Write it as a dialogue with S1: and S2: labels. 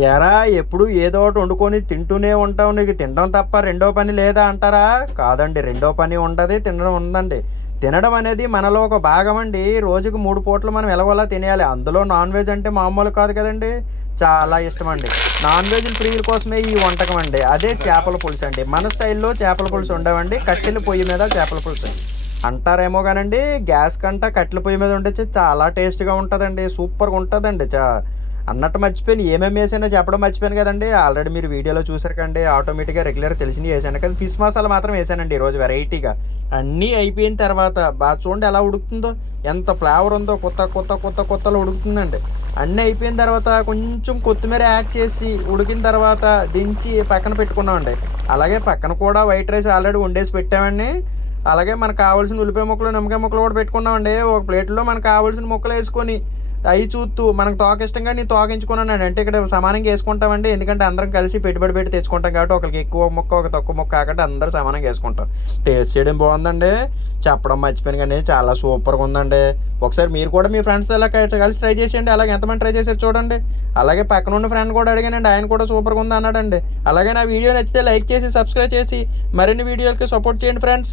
S1: ఎరా ఎప్పుడు ఏదో ఒకటి వండుకొని తింటూనే ఉంటావు నీకు. తినడం తప్ప రెండో పని లేదా అంటారా? కాదండి రెండో పని ఉండదు తినడం ఉందండి తినడం అనేది మనలో ఒక భాగం అండి. రోజుకు మూడు పూటలు మనం ఎలాగోలా తినేయాలి. అందులో నాన్ వెజ్ అంటే మామూలు కాదు కదండి. చాలా ఇష్టం అండి. నాన్ వెజ్ ప్రియుల కోసమే ఈ వంటకం అండి. అదే చేపల పులుసు అండి. మన స్టైల్లో చేపల పులుసు ఉండవండి. కట్టెల పొయ్యి మీద చేపల పులుసు. అంటారేమో కానండి గ్యాస్ కంట కట్టెల పొయ్యి మీద ఉండొచ్చి చాలా టేస్ట్గా ఉంటుందండి. సూపర్గా ఉంటుందండి. చా అన్నట్టు మర్చిపోయాను. ఏమేమి వేసానో చెప్పడం మర్చిపోయాను కదండి. ఆల్రెడీ మీరు వీడియోలో చూసారు కండి. ఆటోమేటిక్గా రెగ్యులర్ తెలిసింది వేసాను. కానీ ఫిష్ మసాలా మాత్రం వేసానండి ఈరోజు వెరైటీగా. అన్నీ అయిపోయిన తర్వాత బాగా చూడండి ఎలా ఉడుకుతుందో. ఎంత ఫ్లేవర్ ఉందో కొత్త కొత్త కొత్త కొత్తలో ఉడుకుతుందండి. అన్నీ అయిపోయిన తర్వాత కొంచెం కొత్తిమీర యాడ్ చేసి ఉడికిన తర్వాత దించి పక్కన పెట్టుకున్నామండి. అలాగే పక్కన కూడా వైట్ రైస్ ఆల్రెడీ వండేసి పెట్టామండి. అలాగే మనకు కావాల్సిన ఉల్లిపాయ ముక్కలు నిమ్మకాయ ముక్కలు కూడా పెట్టుకున్నామండి. ఒక ప్లేట్లో మనకు కావాల్సిన ముక్కలు వేసుకొని అవి చూస్తూ మనకు తోక ఇష్టంగా నేను తోకించుకున్నాను అంటే ఇక్కడ సమానంగా వేసుకుంటామండి. ఎందుకంటే అందరం కలిసి పెట్టుబడి పెట్టి తెచ్చుకుంటాం కాబట్టి ఒకరికి ఎక్కువ ముక్క ఒక తక్కువ ముక్క కాకుండా అందరూ సమానంగా వేసుకుంటాం. టేస్ట్ చేయడం బాగుందండి. చెప్పడం మర్చిపోయాను కానీ చాలా సూపర్గా ఉందండి. ఒకసారి మీరు కూడా మీ ఫ్రెండ్స్తో ఇలా కలిసి ట్రై చేసేయండి. అలాగే ఎంతమంది ట్రై చేశారు చూడండి. అలాగే పక్కన ఉన్న ఫ్రెండ్ కూడా అడిగానండి. ఆయన కూడా సూపర్గా ఉంది అన్నాడండి అలాగే నా వీడియో నచ్చితే లైక్ చేసి సబ్స్క్రైబ్ చేసి మరిన్ని వీడియోలకి సపోర్ట్ చేయండి ఫ్రెండ్స్